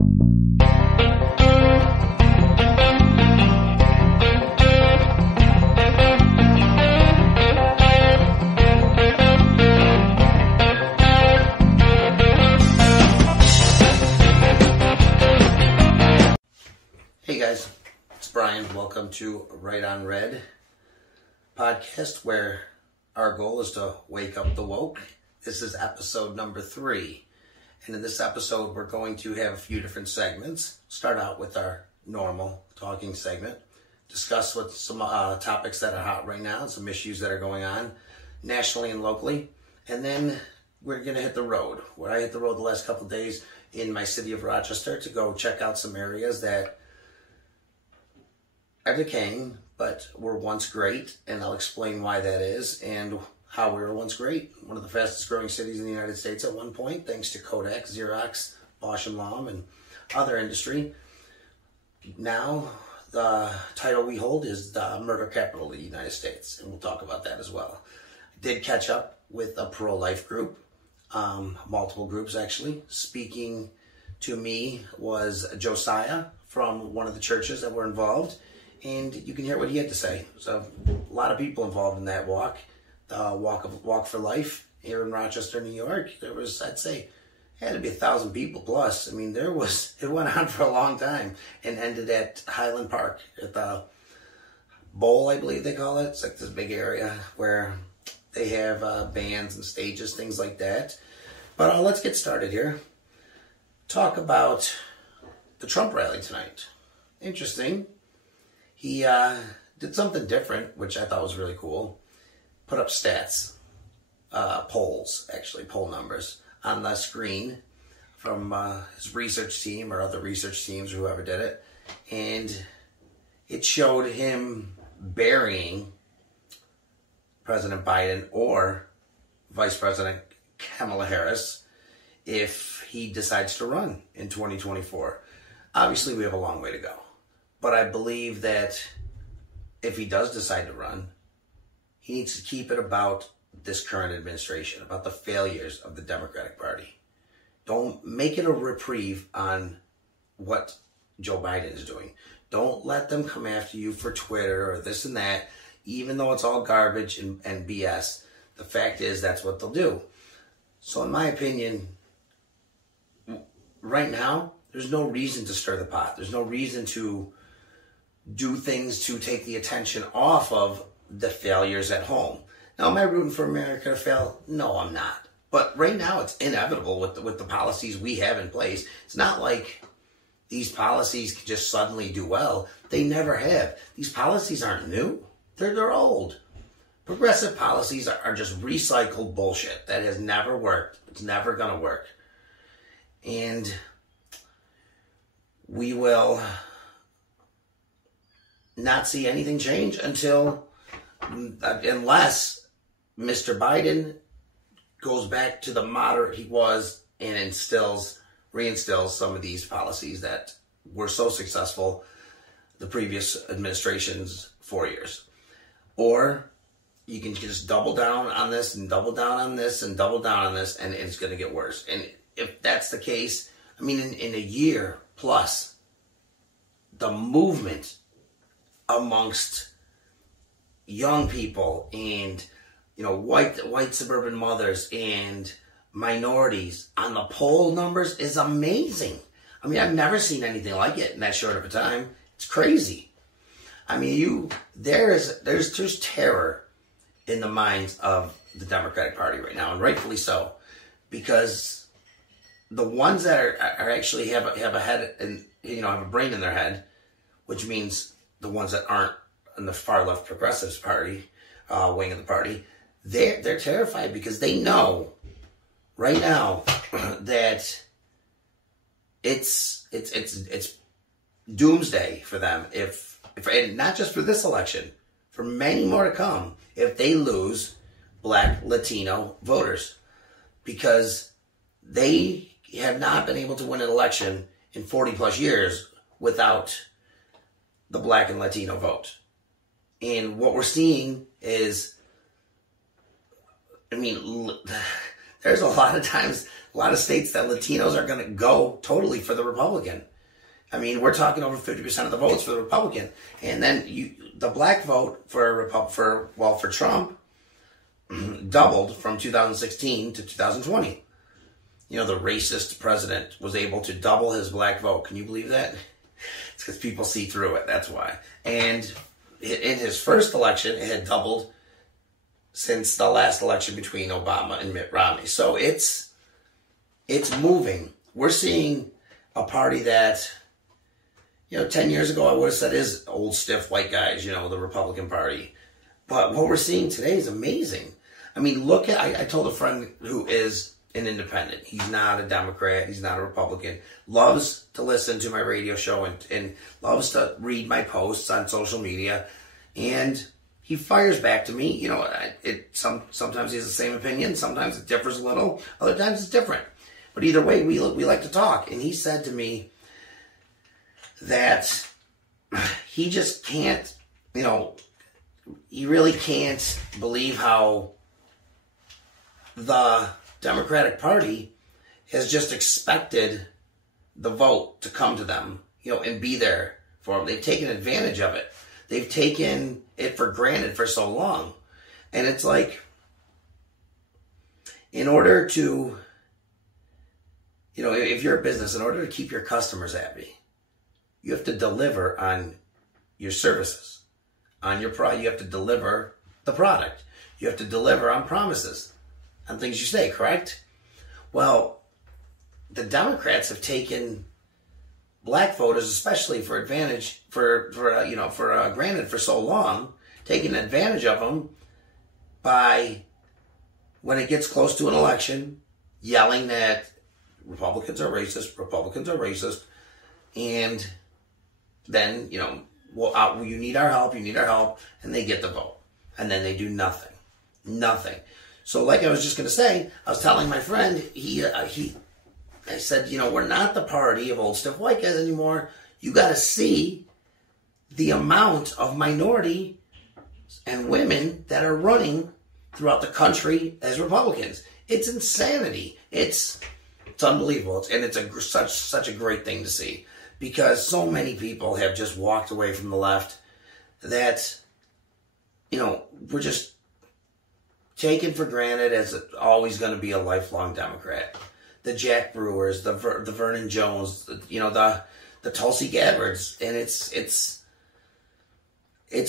Hey guys, it's Brian. Welcome to Right on Red podcast, where our goal is to wake up the woke. This is episode number 3. And in this episode, we're going to have a few different segments. Start out with our normal talking segment. Discuss what some topics that are hot right now, some issues that are going on nationally and locally. And then we're going to hit the road. Where I hit the road the last couple of days in my city of Rochester to go check out some areas that are decaying, but were once great, and I'll explain why that is and how we were once great. One of the fastest growing cities in the United States at one point, thanks to Kodak, Xerox, Bosch and Lomb, and other industry. Now, the title we hold is the murder capital of the United States, and we'll talk about that as well. I did catch up with a pro-life group, multiple groups actually. Speaking to me was Josiah from one of the churches that were involved. And you can hear what he had to say. So a lot of people involved in that walk, the walk for life here in Rochester, New York. There was, I'd say, it had to be 1,000 people plus. I mean, it went on for a long time and ended at Highland Park at the Bowl, I believe they call it. It's like this big area where they have bands and stages, things like that. But let's get started here. Talk about the Trump rally tonight. Interesting. He did something different, which I thought was really cool. Put up stats, polls, actually, poll numbers on the screen from his research team or other research teams, or whoever did it. And it showed him burying President Biden or Vice President Kamala Harris if he decides to run in 2024. Obviously, we have a long way to go. But I believe that if he does decide to run, he needs to keep it about this current administration, about the failures of the Democratic Party. Don't make it a reprieve on what Joe Biden is doing. Don't let them come after you for Twitter or this and that, even though it's all garbage and BS. The fact is that's what they'll do. So in my opinion, right now, there's no reason to stir the pot. There's no reason to do things to take the attention off of the failures at home. Now, am I rooting for America to fail? No, I'm not. But right now, it's inevitable with the policies we have in place. It's not like these policies can just suddenly do well. They never have. These policies aren't new. They're old. Progressive policies are just recycled bullshit. That has never worked. It's never going to work. And we will not see anything change unless Mr. Biden goes back to the moderate he was and reinstills some of these policies that were so successful the previous administration's 4 years. Or you can just double down on this and double down on this and double down on this, and it's going to get worse. And if that's the case, I mean, in a year plus, the movement amongst young people and, you know, white suburban mothers and minorities on the poll numbers is amazing. I mean, I've never seen anything like it in that short of a time. It's crazy. I mean, there's terror in the minds of the Democratic Party right now, and rightfully so, because the ones that are actually have a head and, you know, have a brain in their head, which means the ones that aren't in the far left progressives party wing of the party, they're terrified because they know right now that it's doomsday for them if and not just for this election, for many more to come, if they lose Black Latino voters, because they have not been able to win an election in 40 plus years without the Black and Latino vote. And what we're seeing is, I mean, there's a lot of times, a lot of states that Latinos are going to go totally for the Republican. I mean, we're talking over 50% of the votes for the Republican. And then the black vote for Trump doubled from 2016 to 2020. You know, the racist president was able to double his black vote. Can you believe that? It's because people see through it. That's why. And in his first election, it had doubled since the last election between Obama and Mitt Romney. So it's moving. We're seeing a party that, 10 years ago I would have said is old, stiff white guys, the Republican Party. But what we're seeing today is amazing. I mean, I told a friend who is an independent. He's not a Democrat. He's not a Republican. Loves to listen to my radio show and loves to read my posts on social media. And he fires back to me. Sometimes he has the same opinion. Sometimes it differs a little. Other times it's different. But either way, we like to talk. And he said to me that he just can't, he really can't believe how the Democratic Party has just expected the vote to come to them, and be there for them. They've taken advantage of it. They've taken it for granted for so long. And it's like, in order to, if you're a business, in order to keep your customers happy, you have to deliver on your services, on your product. You have to deliver the product. You have to deliver on promises, on things you say, correct? Well, the Democrats have taken black voters, especially for advantage, granted for so long, taking advantage of them by, when it gets close to an election, yelling that Republicans are racist, and then, you need our help, and they get the vote. And then they do nothing. So like I was just going to say, I was telling my friend, I said, we're not the party of old stiff white guys anymore. You got to see the amount of minority and women that are running throughout the country as Republicans. It's insanity. It's unbelievable. And it's such a great thing to see, because so many people have just walked away from the left that, we're just taken for granted as always going to be a lifelong Democrat. The Jack Brewers, the Vernon Jones, the Tulsi Gabbards, and it's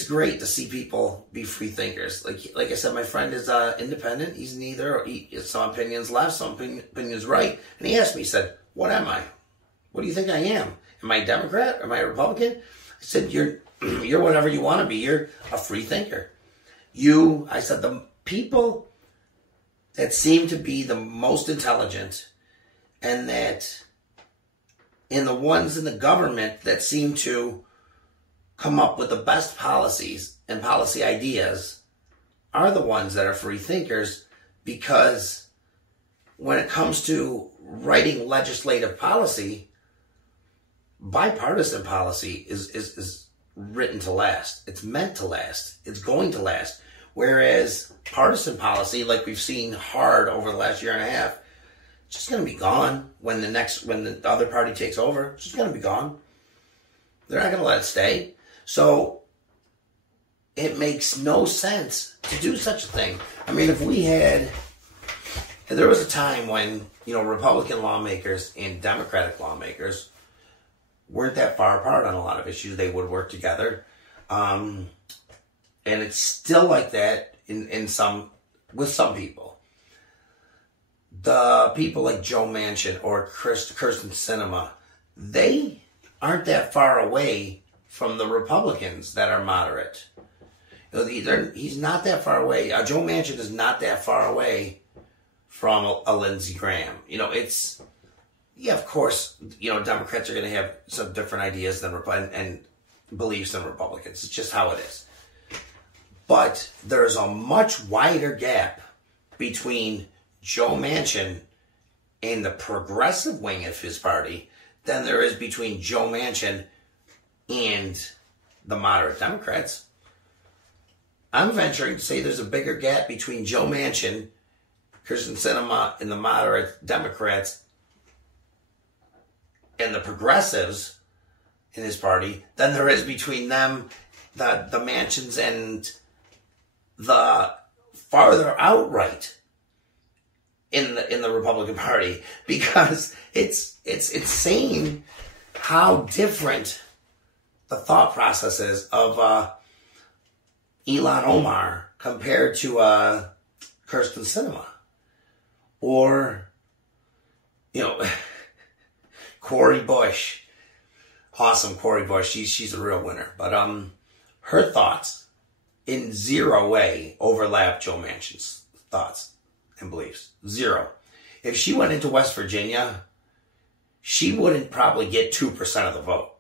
great to see people be free thinkers. Like I said, my friend is independent. He's neither. Some opinions left, some opinions right. And he asked me, he said, "What am I? What do you think I am? Am I a Democrat? Am I a Republican?" I said, "You're whatever you want to be. You're a free thinker." I said, the people that seem to be the most intelligent, and the ones in the government that seem to come up with the best policies and policy ideas are the ones that are free thinkers, because when it comes to writing legislative policy, bipartisan policy is written to last. It's meant to last. It's going to last. Whereas partisan policy, like we've seen hard over the last year and a half, it's just going to be gone when the other party takes over. It's just going to be gone. They're not going to let it stay. So it makes no sense to do such a thing. I mean, there was a time when, Republican lawmakers and Democratic lawmakers weren't that far apart on a lot of issues. They would work together. And it's still like that with some people. The people like Joe Manchin or Kirsten Sinema, they aren't that far away from the Republicans that are moderate. He's not that far away. Joe Manchin is not that far away from a Lindsey Graham. Of course, Democrats are going to have some different ideas and beliefs than Republicans. It's just how it is. But there's a much wider gap between Joe Manchin and the progressive wing of his party than there is between Joe Manchin and the moderate Democrats. I'm venturing to say there's a bigger gap between Joe Manchin Kyrsten Sinema and the moderate Democrats and the progressives in his party than there is between them, the Manchins, and the farther outright in the Republican Party, because it's insane how different the thought process is of Ilhan Omar compared to Kyrsten Sinema, or Cori Bush. Awesome, Cori Bush. She's a real winner, but her thoughts in zero way overlap Joe Manchin's thoughts and beliefs. Zero. If she went into West Virginia, she wouldn't probably get 2% of the vote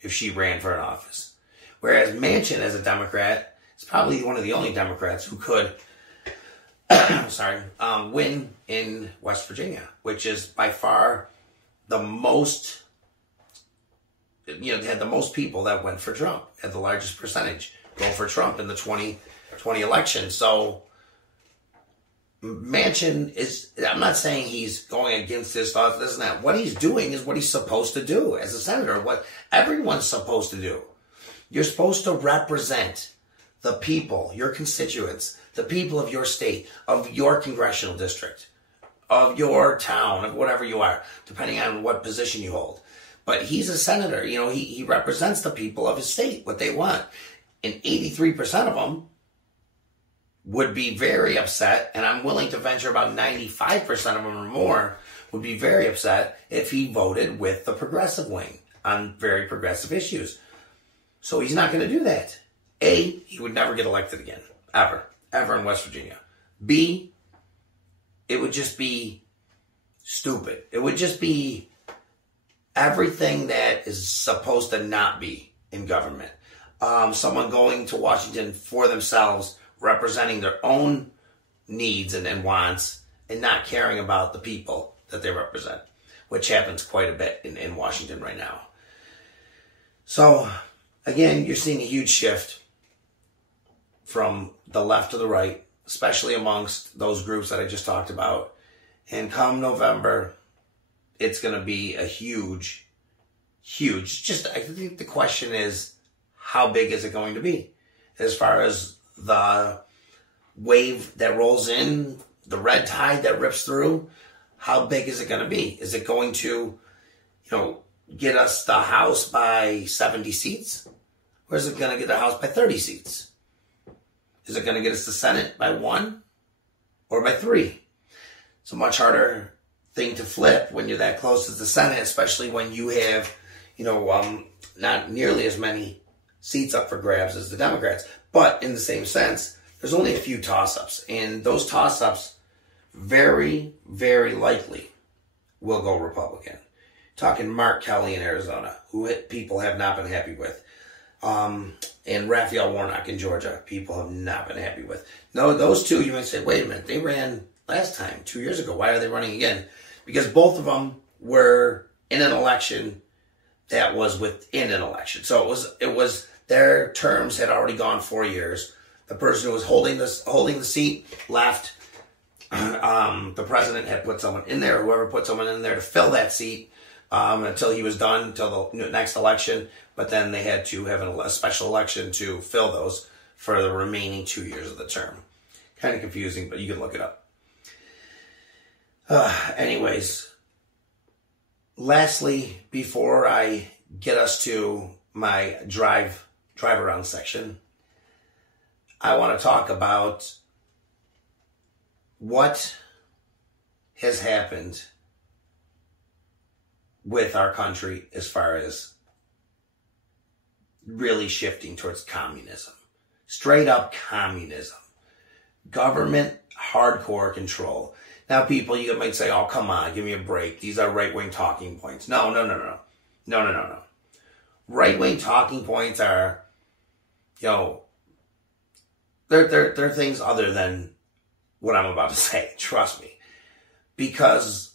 if she ran for an office. Whereas Manchin, as a Democrat, is probably one of the only Democrats who could win in West Virginia, which is by far the most, they had the most people that went for Trump, had the largest percentage go for Trump in the 2020 election. So Manchin is, I'm not saying he's going against his thoughts, this and that. What he's doing is what he's supposed to do as a senator, what everyone's supposed to do. You're supposed to represent the people, your constituents, the people of your state, of your congressional district, of your town, of whatever you are, depending on what position you hold. But he's a senator. He represents the people of his state, what they want. And 83% of them would be very upset, and I'm willing to venture about 95% of them or more would be very upset if he voted with the progressive wing on very progressive issues. So he's not going to do that. A, he would never get elected again, ever in West Virginia. B, it would just be stupid. It would just be everything that is supposed to not be in government. Someone going to Washington for themselves, representing their own needs and wants, and not caring about the people that they represent, which happens quite a bit in Washington right now. So, again, you're seeing a huge shift from the left to the right, especially amongst those groups that I just talked about. And come November, it's going to be a huge, I think the question is, how big is it going to be? As far as the wave that rolls in, the red tide that rips through, how big is it going to be? Is it going to, get us the House by 70 seats? Or is it going to get the House by 30 seats? Is it going to get us the Senate by 1 or by 3? It's a much harder thing to flip when you're that close to the Senate, especially when you have, not nearly as many seats up for grabs as the Democrats. But in the same sense, there's only a few toss-ups. And those toss-ups very, very likely will go Republican. Talking Mark Kelly in Arizona, who people have not been happy with. And Raphael Warnock in Georgia, people have not been happy with. No, those two, you might say, wait a minute, they ran last time, 2 years ago. Why are they running again? Because both of them were in an election that was within an election. So it was their terms had already gone 4 years. The person who was holding the seat left. The president had put someone in there, whoever put someone in there to fill that seat until he was done, until the next election. But then they had to have a special election to fill those for the remaining 2 years of the term. Kind of confusing, but you can look it up. Anyways, lastly, before I get us to my drive around section, I want to talk about what has happened with our country as far as really shifting towards communism. Straight up communism. Government hardcore control. Now people, you might say, oh, come on, give me a break. These are right-wing talking points. No. Right-wing talking points are, they're things other than what I'm about to say. Trust me. Because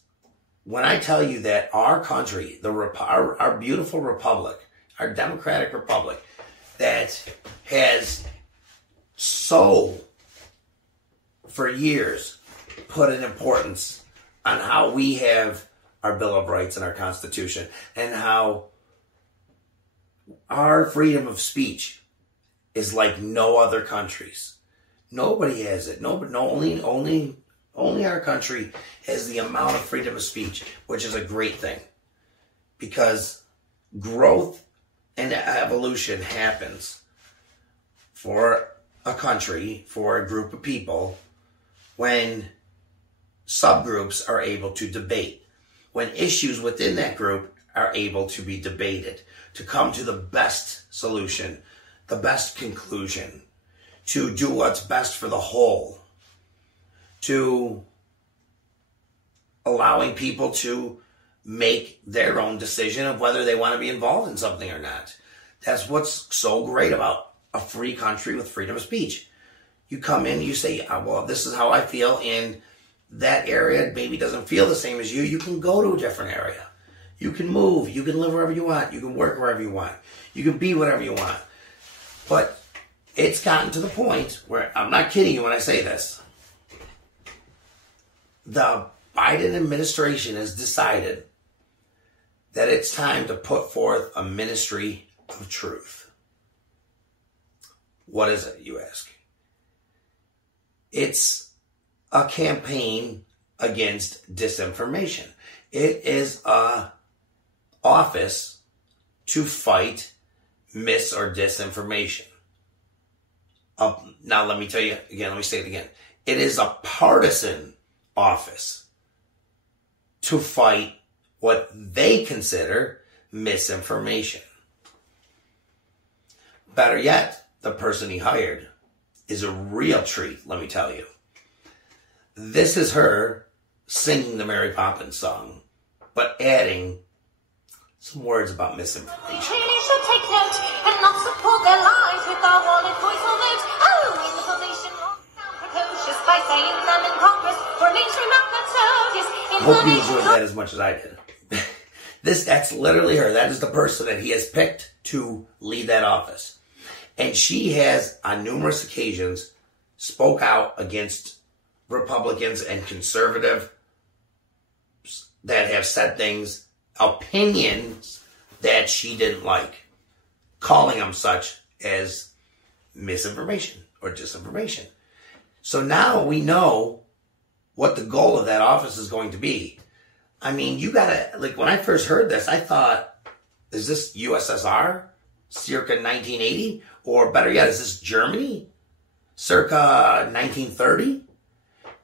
when I tell you that our country, our beautiful republic, our democratic republic, that has so, for years, put an importance on how we have our Bill of Rights and our Constitution, and how our freedom of speech is like no other country's. Nobody has it. Only our country has the amount of freedom of speech, which is a great thing. Because growth and evolution happens for a country, for a group of people, when subgroups are able to debate, when issues within that group are able to be debated, to come to the best solution, the best conclusion, to do what's best for the whole, to allowing people to make their own decision of whether they want to be involved in something or not. That's what's so great about a free country with freedom of speech. You come in, you say, well, this is how I feel, and that area maybe doesn't feel the same as you. You can go to a different area. You can move. You can live wherever you want. You can work wherever you want. You can be whatever you want. But it's gotten to the point where, I'm not kidding you when I say this, the Biden administration has decided that it's time to put forth a ministry of truth. What is it, you ask? It's a campaign against disinformation. It is a office to fight mis or disinformation. Now let me tell you again, let me say it again. It is a partisan office to fight what they consider misinformation. Better yet, the person he hired is a real treat, let me tell you. This is her singing the Mary Poppins song, but adding some words about misinformation. They really should take note and not support their lies with our wallet, voice or vote. Oh, information locked down precocious by saying them in Congress for a mainstream outlet service. I hope you enjoyed that as much as I did. That's literally her. That is the person that he has picked to lead that office. And she has, on numerous occasions, spoke out against Republicans and conservatives that have said things, opinions that she didn't like, calling them such as misinformation or disinformation. So now we know what the goal of that office is going to be. I mean, you gotta, like, when I first heard this, I thought, is this USSR circa 1980? Or better yet, is this Germany circa 1930?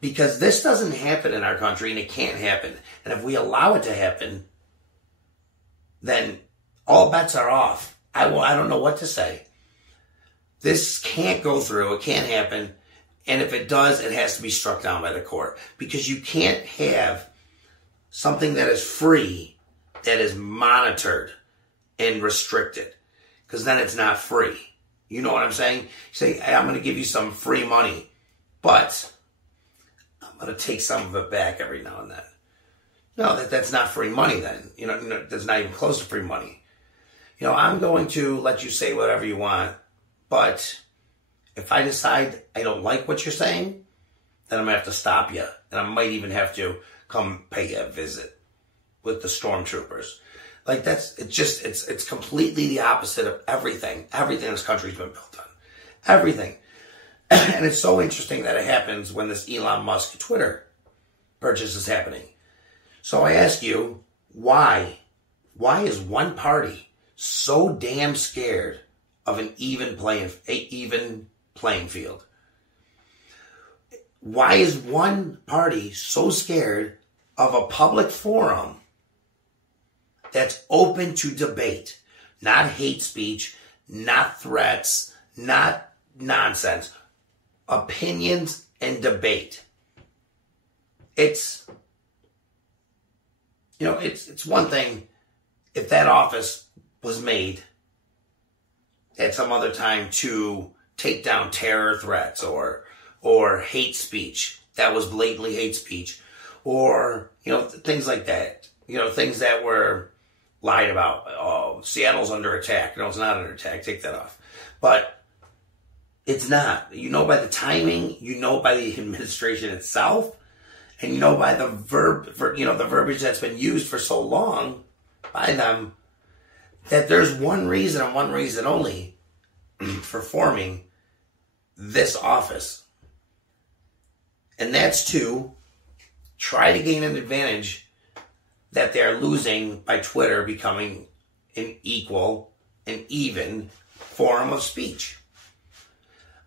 Because this doesn't happen in our country, and it can't happen. And if we allow it to happen, then all bets are off. I don't know what to say. This can't go through. It can't happen. And if it does, it has to be struck down by the court. Because you can't have something that is free, that is monitored and restricted. Because then it's not free. You know what I'm saying? You say, hey, I'm going to give you some free money, but I'm going to take some of it back every now and then. No, that's not free money then. You know, that's not even close to free money. You know, I'm going to let you say whatever you want, but if I decide I don't like what you're saying, then I'm going to have to stop you. And I might even have to come pay you a visit with the stormtroopers. Like, it's completely the opposite of everything this country's been built on. Everything. And it's so interesting that it happens when this Elon Musk Twitter purchase is happening. So I ask you, why? Why is one party so damn scared of an even playing field? Why is one party so scared of a public forum that's open to debate, not hate speech, not threats, not nonsense, opinions and debate? It's one thing if that office was made at some other time to take down terror threats or hate speech that was blatantly hate speech, or things like that. Things that were lied about. Oh, Seattle's under attack. No, it's not under attack. Take that off. But it's not. By the timing. By the administration itself. And you know, by the the verbiage that's been used for so long by them, that there's one reason and one reason only for forming this office. And that's to try to gain an advantage that they're losing by Twitter becoming an equal and even forum of speech.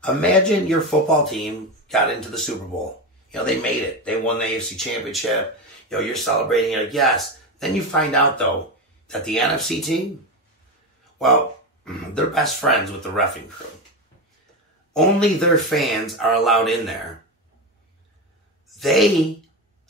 Imagine your football team got into the Super Bowl. They made it. They won the AFC Championship. You're celebrating it. Yes. Then you find out, though, that the NFC team, well, they're best friends with the reffing crew. Only their fans are allowed in there. They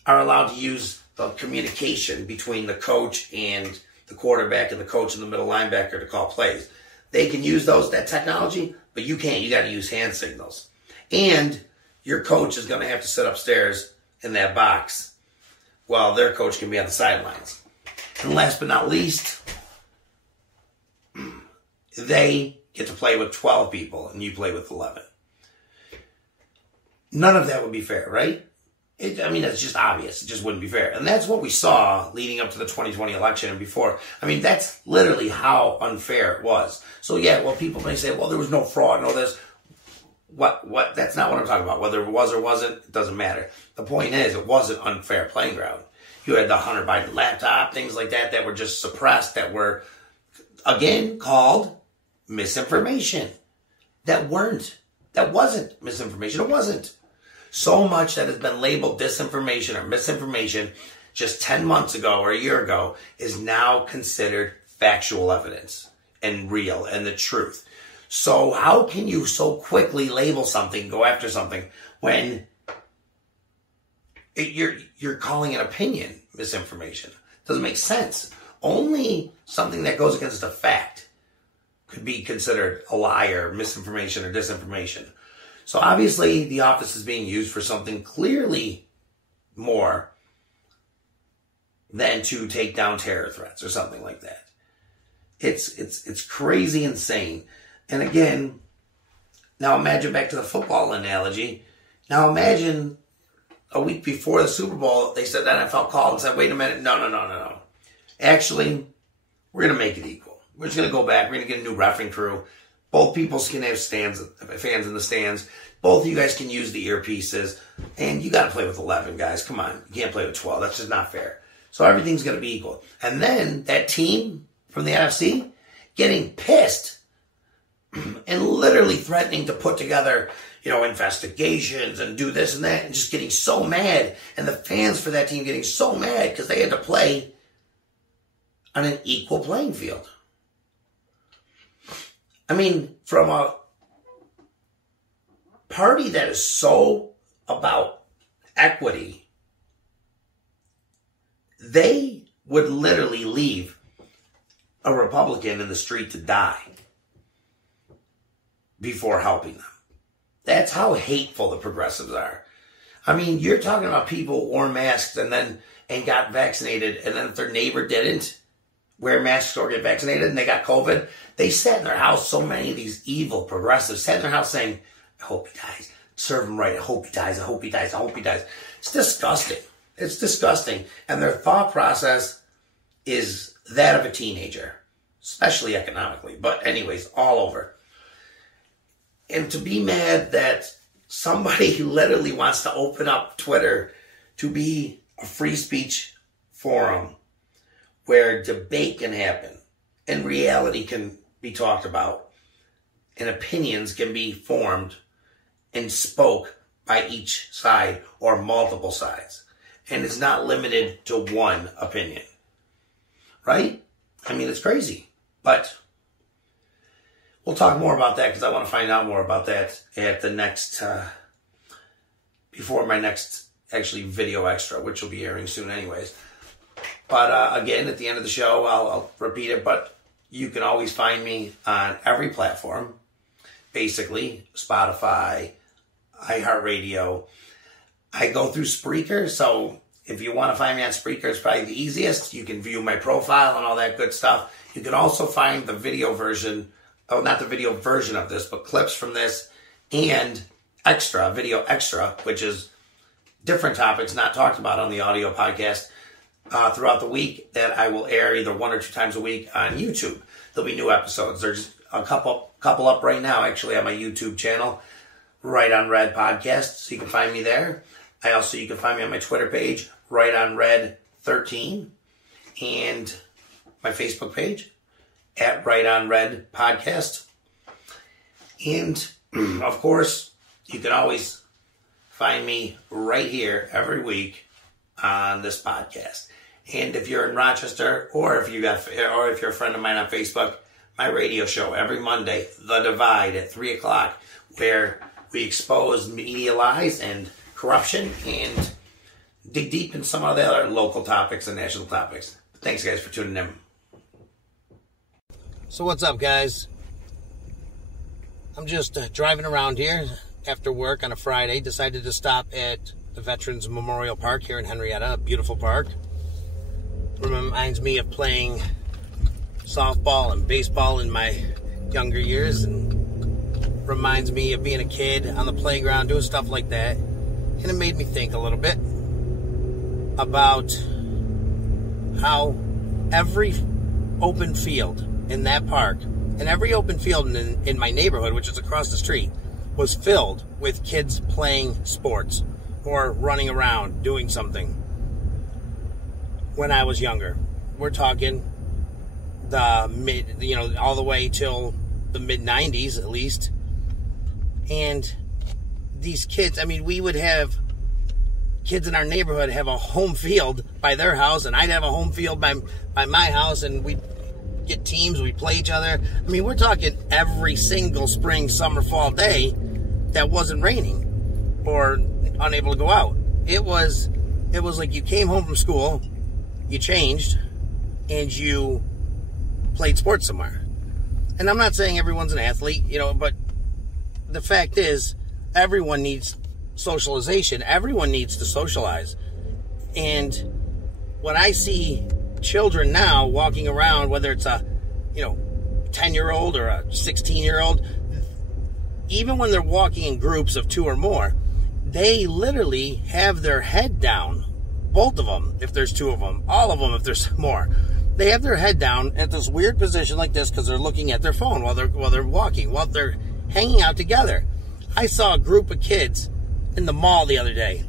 are allowed to use the communication between the coach and the quarterback and the coach and the middle linebacker to call plays. They can use that technology, but you can't. You got to use hand signals. And your coach is going to have to sit upstairs in that box while their coach can be on the sidelines. And last but not least, they get to play with 12 people and you play with 11. None of that would be fair, right? It's just obvious. It just wouldn't be fair. And that's what we saw leading up to the 2020 election and before. That's literally how unfair it was. So yeah, well, people may say, well, there was no fraud, no this. What? That's not what I'm talking about. Whether it was or wasn't, it doesn't matter. The point is, it was an unfair playing ground. You had the Hunter Biden laptop, things like that were just suppressed, that were, again, called misinformation. That wasn't misinformation. It wasn't. So much that has been labeled disinformation or misinformation just 10 months ago or a year ago is now considered factual evidence and real and the truth. So how can you so quickly label something, go after something, when you're calling an opinion misinformation? Doesn't make sense. Only something that goes against a fact could be considered a lie or misinformation or disinformation. So obviously the office is being used for something clearly more than to take down terror threats or something like that. It's crazy insane. And again, now imagine back to the football analogy. Now imagine a week before the Super Bowl, they said, the NFL called and said, wait a minute, no. Actually, we're going to make it equal. We're just going to go back. We're going to get a new refereeing crew. Both people can have fans in the stands. Both of you guys can use the earpieces. And you got to play with 11 guys. Come on. You can't play with 12. That's just not fair. So everything's going to be equal. And then that team from the NFC getting pissed and literally threatening to put together, investigations and do this and that, and just getting so mad. And the fans for that team getting so mad because they had to play on an equal playing field. From a party that is so about equity, they would literally leave a Republican in the street to die before helping them. That's how hateful the progressives are. You're talking about people who wore masks and got vaccinated, and then if their neighbor didn't wear masks or get vaccinated and they got COVID, they sat in their house. So many of these evil progressives sat in their house saying, I hope he dies. Serve him right. I hope he dies. I hope he dies. I hope he dies. It's disgusting. It's disgusting. And their thought process is that of a teenager, especially economically. But anyways, all over. And to be mad that somebody literally wants to open up Twitter to be a free speech forum where debate can happen and reality can be talked about and opinions can be formed and spoke by each side or multiple sides. And it's not limited to one opinion. Right? It's crazy. But we'll talk more about that because I want to find out more about that at the next, before my next actually video extra, which will be airing soon anyways. But again, at the end of the show, I'll repeat it, but you can always find me on every platform, basically, Spotify, iHeartRadio. I go through Spreaker, so if you want to find me on Spreaker, it's probably the easiest. You can view my profile and all that good stuff. You can also find the video version, not the video version of this, but clips from this and video extra, which is different topics not talked about on the audio podcast throughout the week that I will air either 1 or 2 times a week on YouTube. There'll be new episodes. There's a couple up right now, actually, on my YouTube channel, Right on Red Podcast, so you can find me there. You can find me on my Twitter page, Right on Red 13, and my Facebook page, at Right on Red Podcast. And, of course, you can always find me right here every week on this podcast. And if you're in Rochester, or if you're a friend of mine on Facebook, my radio show every Monday, The Divide at 3 o'clock, where we expose media lies and corruption and dig deep in some of the other local topics and national topics. Thanks, guys, for tuning in. So what's up, guys? I'm just driving around here after work on a Friday. Decided to stop at the Veterans Memorial Park here in Henrietta, a beautiful park. Reminds me of playing softball and baseball in my younger years, and reminds me of being a kid on the playground doing stuff like that. And it made me think a little bit about how every open field in that park and every open field in my neighborhood, which is across the street, was filled with kids playing sports or running around doing something. When I was younger, we're talking all the way till the mid-90s at least. And these kids, we would have kids in our neighborhood have a home field by their house, and I'd have a home field by my house, and we'd get teams, we'd play each other. We're talking every single spring, summer, fall day that wasn't raining or unable to go out. It was like you came home from school, you changed, and you played sports somewhere. And I'm not saying everyone's an athlete, but the fact is, everyone needs socialization. Everyone needs to socialize. And when I see children now walking around, whether it's a 10-year-old or a 16-year-old, even when they're walking in groups of 2 or more, they literally have their head down. Both of them, if there's 2 of them. All of them, if there's more. They have their head down at this weird position like this because they're looking at their phone while they're walking, while they're hanging out together. I saw a group of kids in the mall the other day,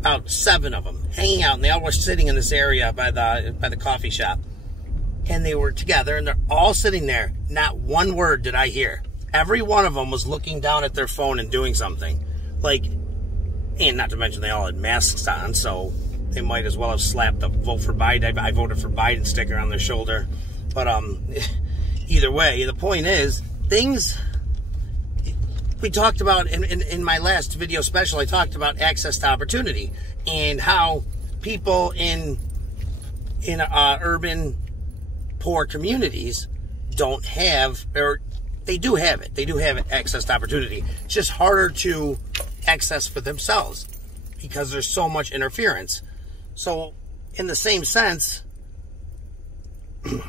about 7 of them, hanging out, and they all were sitting in this area by the coffee shop. And they were together, and they're all sitting there. Not one word did I hear. Every one of them was looking down at their phone and doing something. And not to mention they all had masks on, so they might as well have slapped a vote for Biden. I voted for Biden sticker on their shoulder. But either way, the point is, things we talked about in my last video special, I talked about access to opportunity and how people in urban poor communities don't have, or they do have it. They do have access to opportunity. It's just harder to access for themselves because there's so much interference. So in the same sense,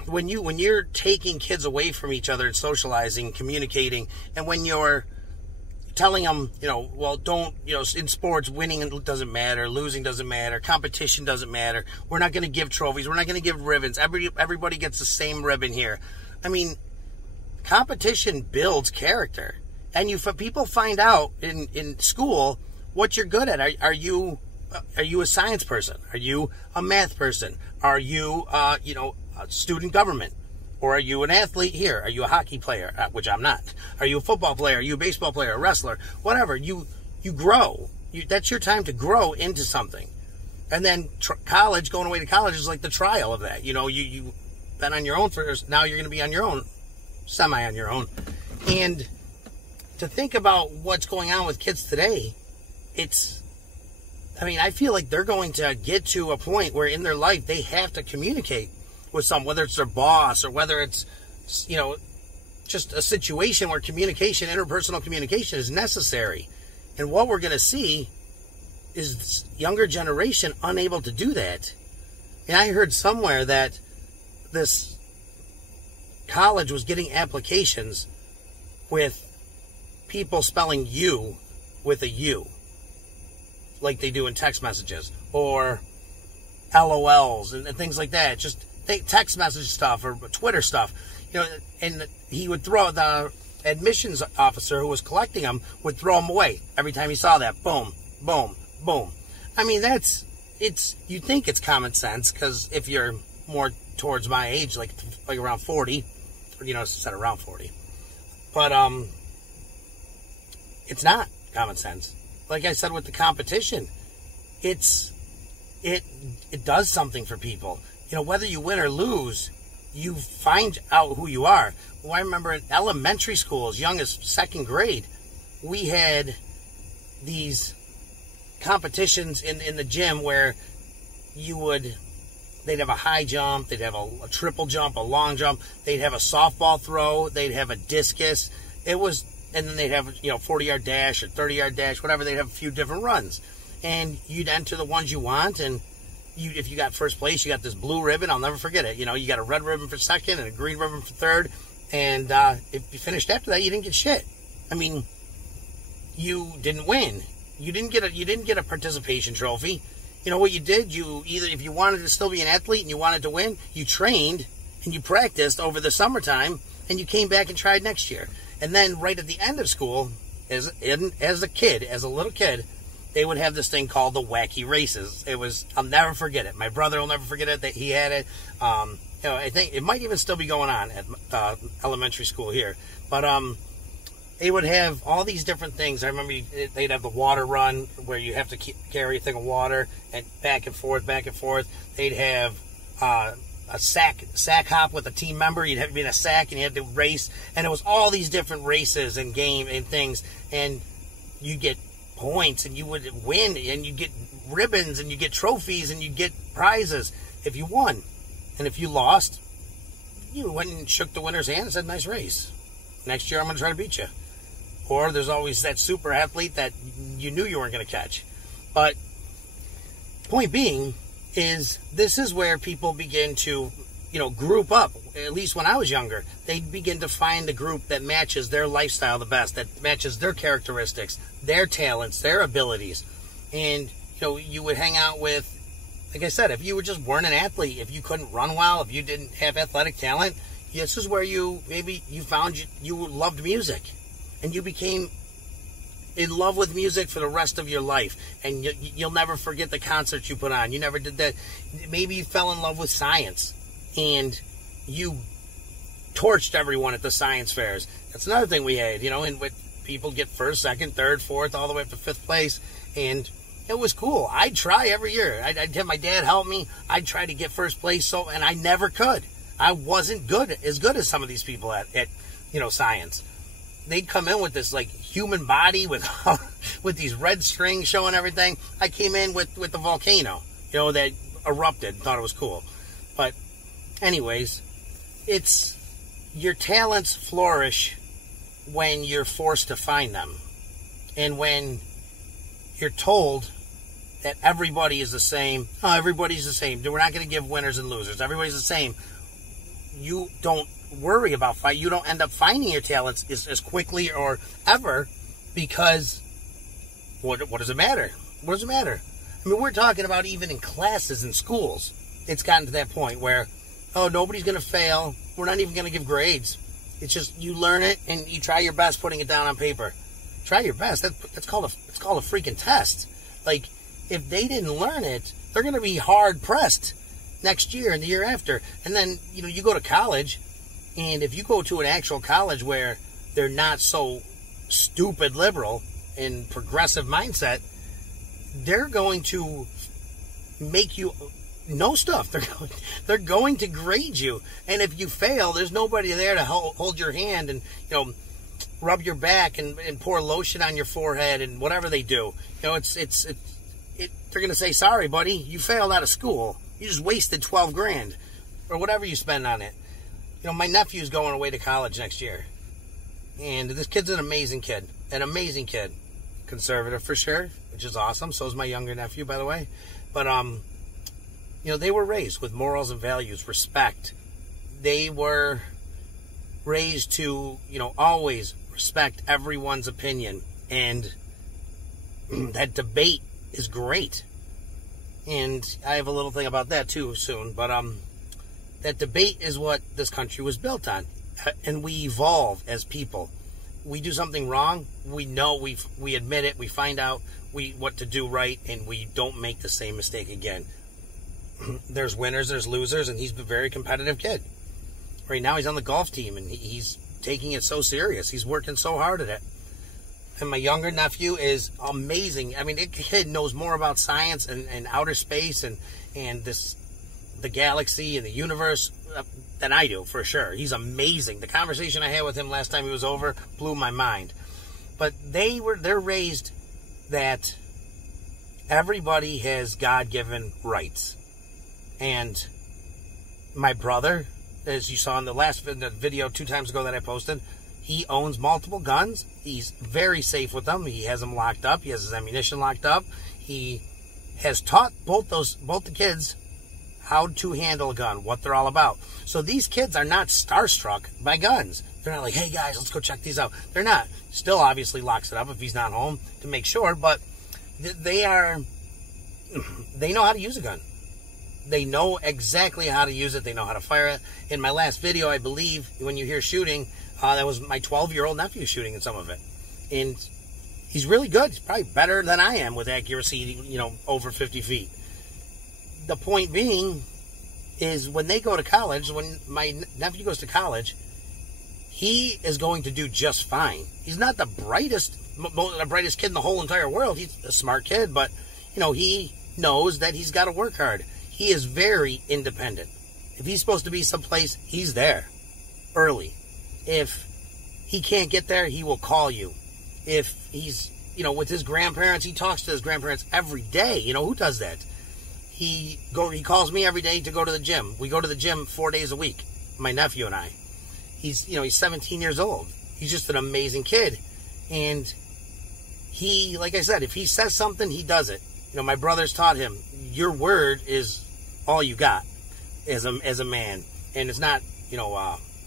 when you're taking kids away from each other and socializing, communicating, and when you're telling them, in sports, winning doesn't matter, losing doesn't matter, competition doesn't matter, we're not going to give trophies, we're not going to give ribbons, everybody gets the same ribbon here. Competition builds character. And people find out in school what you're good at. Are you a science person? Are you a math person? Are you, a student government? Or are you an athlete here? Are you a hockey player? Which I'm not. Are you a football player? Are you a baseball player? A wrestler? Whatever. You grow. That's your time to grow into something. And then college, going away to college is like the trial of that. You've been on your own first. Now you're going to be on your own, semi on your own. And to think about what's going on with kids today, I feel like they're going to get to a point where in their life they have to communicate with whether it's their boss or whether it's, just a situation where communication, interpersonal communication is necessary. And what we're going to see is this younger generation unable to do that. And I heard somewhere that this college was getting applications with people spelling you with a U. like they do in text messages, or LOLs and things like that. Just text message stuff or Twitter stuff. And he would throw, the admissions officer who was collecting them would throw them away every time he saw that. Boom, boom, boom. I mean, you think it's common sense, because if you're more towards my age, like around 40, said around 40, but it's not common sense. Like I said with the competition, it does something for people. Whether you win or lose, you find out who you are. Well, I remember in elementary school, as young as second grade, we had these competitions in the gym where they'd have a high jump, they'd have a triple jump, a long jump, they'd have a softball throw, they'd have a discus. And then they'd have, 40-yard dash or 30-yard dash, whatever. They'd have a few different runs. And you'd enter the ones you want, and if you got first place, you got this blue ribbon. I'll never forget it. You got a red ribbon for second and a green ribbon for third. And if you finished after that, you didn't get shit. I mean, you didn't win. You didn't get a participation trophy. You know what you did? If you wanted to still be an athlete and you wanted to win, you trained and you practiced over the summertime, and you came back and tried next year. And then right at the end of school, as a little kid, they would have this thing called the wacky races. I'll never forget it. My brother will never forget it, that he had it. I think it might even still be going on at elementary school here. But they would have all these different things. I remember they'd have the water run, where you have to carry a thing of water and back and forth. They'd have a sack hop with a team member. You'd have to be in a sack and you had to race, and it was all these different races and game and things, and you get points and you would win, and you get ribbons and you get trophies and you get prizes if you won. And if you lost, you went and shook the winner's hand and said, nice race, next year I'm going to try to beat you. Or there's always that super athlete that you knew you weren't going to catch. But point being is, this is where people begin to, group up. At least when I was younger, they begin to find the group that matches their lifestyle the best, that matches their characteristics, their talents, their abilities. And, you would hang out with, like I said, if you weren't an athlete, if you couldn't run well, if you didn't have athletic talent, this is where you found you loved music, and you became in love with music for the rest of your life, and you'll never forget the concerts you put on. You never did that. Maybe you fell in love with science, and you torched everyone at the science fairs. That's another thing we had, and with people get first, second, third, fourth, all the way up to fifth place, and it was cool. I'd try every year. I'd have my dad help me. I'd try to get first place, and I never could. I wasn't as good as some of these people at science. They'd come in with this human body with these red strings showing everything. I came in with the volcano, that erupted. Thought it was cool. But anyways, it's your talents flourish when you're forced to find them, and when you're told that everybody is the same. Oh, everybody's the same. We're not going to give winners and losers. Everybody's the same. You don't worry about fight. You don't end up finding your talents as quickly or ever, because what does it matter? What does it matter? I mean, we're talking about even in classes in schools. It's gotten to that point where, nobody's going to fail. We're not even going to give grades. It's just you learn it and you try your best putting it down on paper. Try your best. It's called a freaking test. Like, if they didn't learn it, they're going to be hard pressed next year and the year after. And then, you go to college, and if you go to an actual college where they're not so stupid liberal and progressive mindset, they're going to make you know stuff. They're going to grade you. And if you fail, there's nobody there to hold your hand and, rub your back and pour lotion on your forehead and whatever they do. They're going to say, sorry, buddy, you failed out of school. You just wasted $12,000 or whatever you spend on it. My nephew's going away to college next year. And this kid's an amazing kid. Conservative for sure, which is awesome. So is my younger nephew, by the way. But, they were raised with morals and values, respect. They were raised to, always respect everyone's opinion. And that debate is great. And I have a little thing about that too soon. But that debate is what this country was built on. And we evolve as people. We do something wrong, we know, we admit it, we find out what to do right, and we don't make the same mistake again. There's winners, there's losers, and he's a very competitive kid. Right now he's on the golf team, and he's taking it so serious. He's working so hard at it. And my younger nephew is amazing. I mean, the kid knows more about science and outer space and the galaxy and the universe than I do, for sure. He's amazing. The conversation I had with him last time he was over blew my mind. But they're raised that everybody has God-given rights. And my brother, as you saw in the video 2 times ago that I posted, he owns multiple guns. He's very safe with them. He has them locked up. He has his ammunition locked up. He has taught both the kids how to handle a gun, what they're all about. So these kids are not starstruck by guns. They're not like, hey guys, let's go check these out. They're not. Still obviously locks it up if he's not home to make sure, but they know how to use a gun. They know exactly how to use it. They know how to fire it. In my last video, I believe, when you hear shooting, that was my 12-year-old nephew shooting in some of it. And he's really good. He's probably better than I am with accuracy, over 50 feet. The point being is when they go to college, when my nephew goes to college, he is going to do just fine. He's not the brightest kid in the whole entire world. He's a smart kid, but, he knows that he's got to work hard. He is very independent. If he's supposed to be someplace, he's there early. If he can't get there, he will call you. If he's, with his grandparents, he talks to his grandparents every day. Who does that? He calls me every day to go to the gym. We go to the gym 4 days a week, my nephew and I. He's 17 years old. He's just an amazing kid. And he, like I said, if he says something, he does it. My brother's taught him, your word is all you got as a man. And it's not,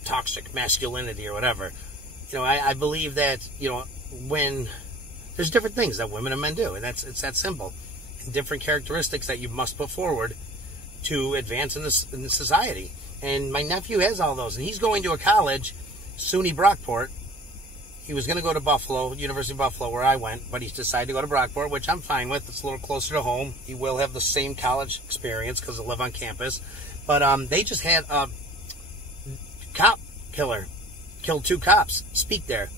toxic masculinity or whatever. I believe that, when there's different things that women and men do, and it's that simple. And different characteristics that you must put forward to advance in this society. And my nephew has all those. And he's going to a college, SUNY Brockport. He was going to go to Buffalo, University of Buffalo, where I went, but he's decided to go to Brockport, which I'm fine with. It's a little closer to home. He will have the same college experience because he'll live on campus. But they just had a cop killer killed 2 cops speak there.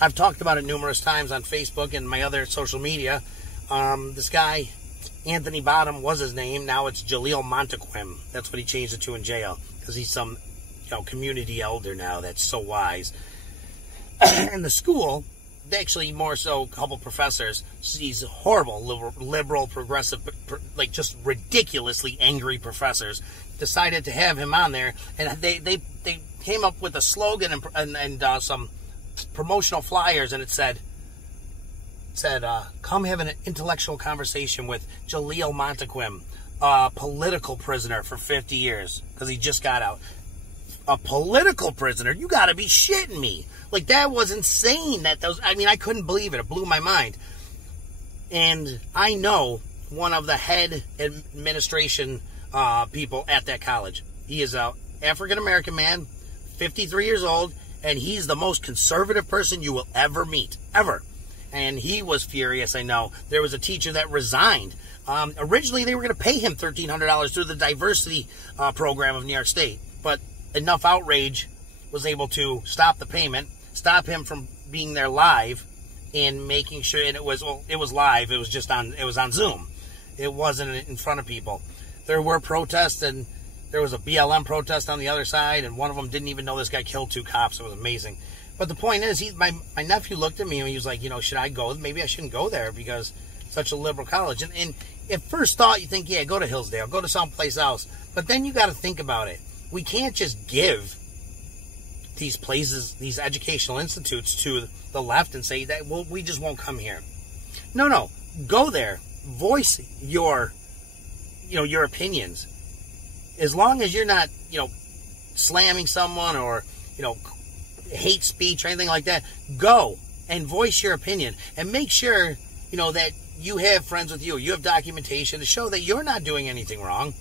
I've talked about it numerous times on Facebook and my other social media. This guy, Anthony Bottom was his name. Now it's Jaleel Montequim. That's what he changed it to in jail because he's some community elder now that's so wise. In the school, actually more so a couple professors, these horrible liberal progressive, like just ridiculously angry professors, decided to have him on there, and they came up with a slogan and some promotional flyers, and it said, come have an intellectual conversation with Jaleel Montequim, a political prisoner for 50 years, because he just got out. A political prisoner? You gotta be shitting me. Like, that was insane. I couldn't believe it. It blew my mind. And I know one of the head administration people at that college. He is a African-American man, 53 years old, and he's the most conservative person you will ever meet. Ever. And he was furious, I know. There was a teacher that resigned. Originally, they were going to pay him $1,300 through the diversity program of New York State. But enough outrage was able to stop the payment, stop him from being there live, and making sure, and it was live, it was on Zoom. It wasn't in front of people. There were protests, and there was a BLM protest on the other side, and one of them didn't even know this guy killed 2 cops. It was amazing. But the point is, my nephew looked at me and he was like, should I go? Maybe I shouldn't go there because it's such a liberal college. And at first thought, you think, yeah, go to Hillsdale, go to someplace else. But then you got to think about it. We can't just give these places, these educational institutes to the left and say that, well, we just won't come here. No. Go there. Voice your opinions. As long as you're not, slamming someone or, hate speech or anything like that, go and voice your opinion and make sure, that you have friends with you. You have documentation to show that you're not doing anything wrong.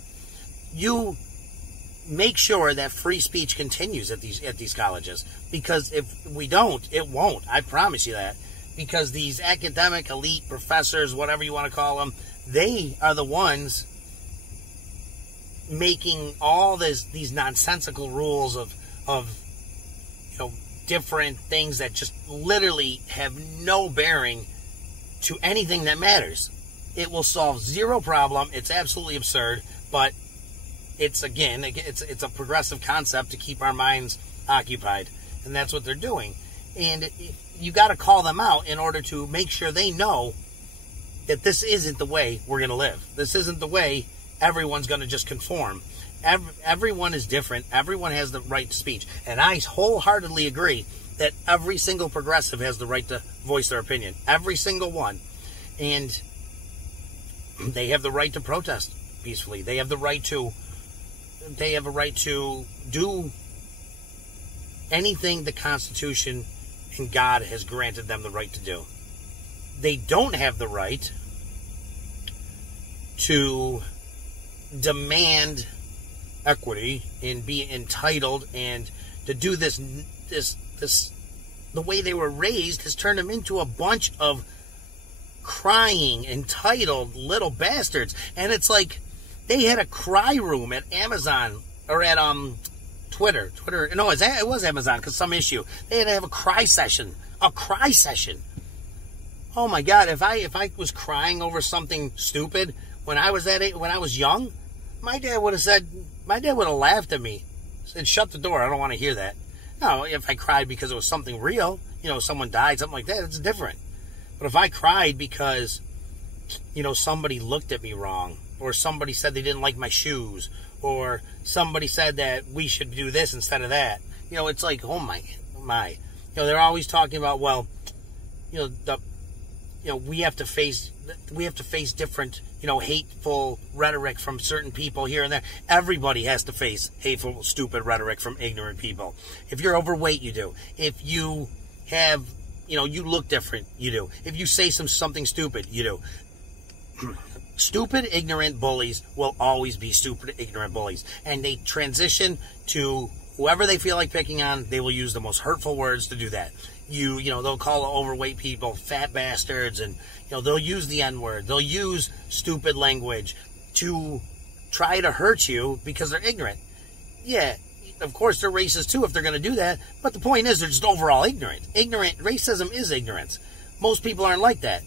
You make sure that free speech continues at these colleges, because if we don't, it won't. I promise you that. Because these academic elite professors, whatever you want to call them, they are the ones making all these nonsensical rules of different things that just literally have no bearing to anything that matters. It will solve zero problem. It's absolutely absurd, but it's a progressive concept to keep our minds occupied, and that's what they're doing. And you got to call them out in order to make sure they know that this isn't the way we're going to live. This isn't the way everyone's going to just conform. Everyone is different. Everyone has the right to speech. And I wholeheartedly agree that every single progressive has the right to voice their opinion. Every single one. And they have the right to protest peacefully. They have a right to do anything the Constitution and God has granted them the right to do. They don't have the right to demand equity and be entitled, and to do this the way they were raised has turned them into a bunch of crying, entitled little bastards. And it's like they had a cry room at Amazon, or at Twitter. No, it was Amazon, because some issue. They had to have a cry session. Oh my God, if I was crying over something stupid when I was young, my dad would have laughed at me. Said, "Shut the door, I don't want to hear that." No, if I cried because it was something real, someone died, something like that, it's different. But if I cried because, somebody looked at me wrong, or somebody said they didn't like my shoes, or somebody said that we should do this instead of that, it's like, oh my. They're always talking about, well, we have to face different, hateful rhetoric from certain people here and there. Everybody has to face hateful, stupid rhetoric from ignorant people. If you're overweight, you do. If you have, you look different, you do. If you say something stupid, you do. Stupid, ignorant bullies will always be stupid, ignorant bullies. And they transition to whoever they feel like picking on. They will use the most hurtful words to do that. They'll call overweight people fat bastards, and, they'll use the N-word. They'll use stupid language to try to hurt you because they're ignorant. Yeah, of course they're racist too if they're going to do that, but the point is they're just overall ignorant. Racism is ignorance. Most people aren't like that.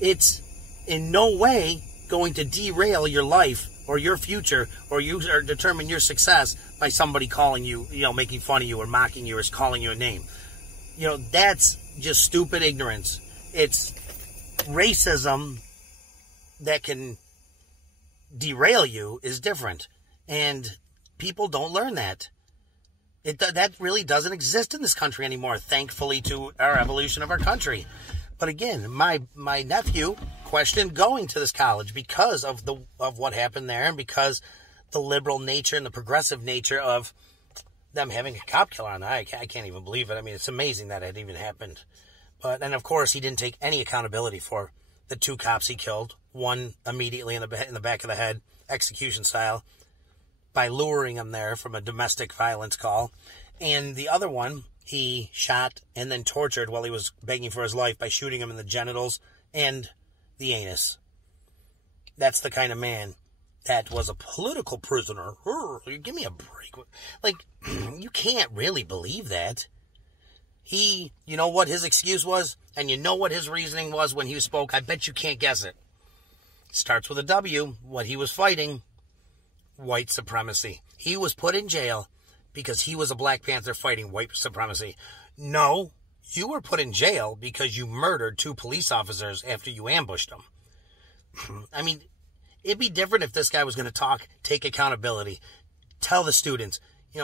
It's in no way going to derail your life or your future, or determine your success by somebody calling you, making fun of you or mocking you or calling you a name. That's just stupid ignorance. It's racism that can derail you is different. And people don't learn that. That really doesn't exist in this country anymore, thankfully, to our evolution of our country. But again, my nephew questioned going to this college because of what happened there, and because the liberal nature and the progressive nature of them having a cop killer on that. I can't even believe it. I mean, it's amazing that it even happened. And of course, he didn't take any accountability for the 2 cops he killed. One immediately in the back of the head, execution style, by luring him there from a domestic violence call. And the other one, he shot and then tortured while he was begging for his life by shooting him in the genitals and the anus. That's the kind of man that was a political prisoner. Give me a break. Like, you can't really believe that. You know what his excuse was? And you know what his reasoning was when he spoke? I bet you can't guess it. Starts with a W. What he was fighting: white supremacy. He was put in jail because he was a Black Panther fighting white supremacy. No, you were put in jail because you murdered 2 police officers after you ambushed them. I mean, it'd be different if this guy was going to talk, take accountability, tell the students,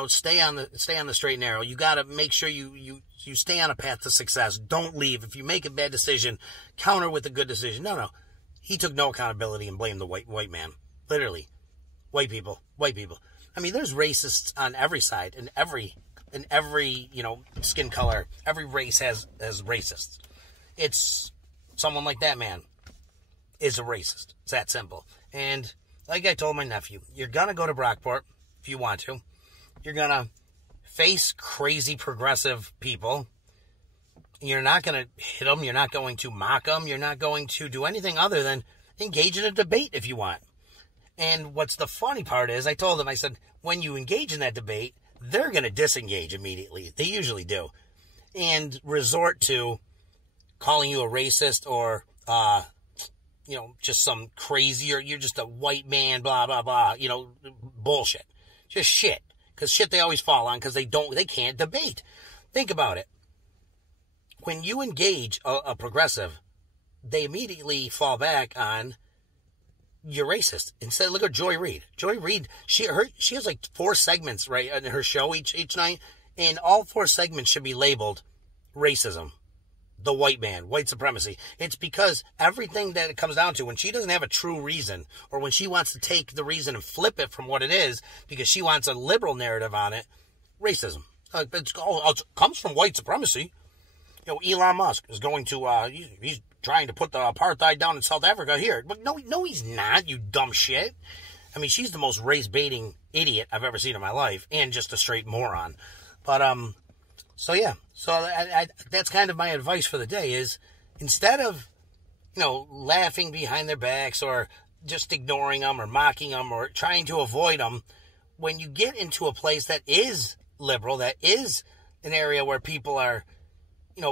stay on the straight and narrow. You got to make sure you stay on a path to success. Don't leave. If you make a bad decision, counter with a good decision. No. He took no accountability and blamed the white man. Literally. White people. I mean, there's racists on every side, in every skin color. Every race has racists. It's someone like that man. is a racist. It's that simple. And like I told my nephew, you're going to go to Brockport if you want to. You're going to face crazy progressive people. You're not going to hit them. You're not going to mock them. You're not going to do anything other than engage in a debate if you want. And what's the funny part is, I told him, I said, when you engage in that debate, they're going to disengage immediately. They usually do. And resort to calling you a racist or, just some crazy, or you're just a white man, blah, blah, blah, bullshit. Just shit. Because shit they always fall on because they can't debate. Think about it. When you engage a progressive, they immediately fall back on you're racist. Instead, look at Joy Reid. Joy Reid, she has like 4 segments, right, in her show each night, and all 4 segments should be labeled racism, the white man, white supremacy. It's because everything that it comes down to, when she doesn't have a true reason, or when she wants to take the reason and flip it from what it is, because she wants a liberal narrative on it, racism. It comes from white supremacy. Elon Musk is going to, he's trying to put the apartheid down in South Africa here. But no, he's not, you dumb shit. I mean, she's the most race-baiting idiot I've ever seen in my life, and just a straight moron. But, so yeah. So that's kind of my advice for the day is, instead of, laughing behind their backs or just ignoring them or mocking them or trying to avoid them, when you get into a place that is liberal, that is an area where people are,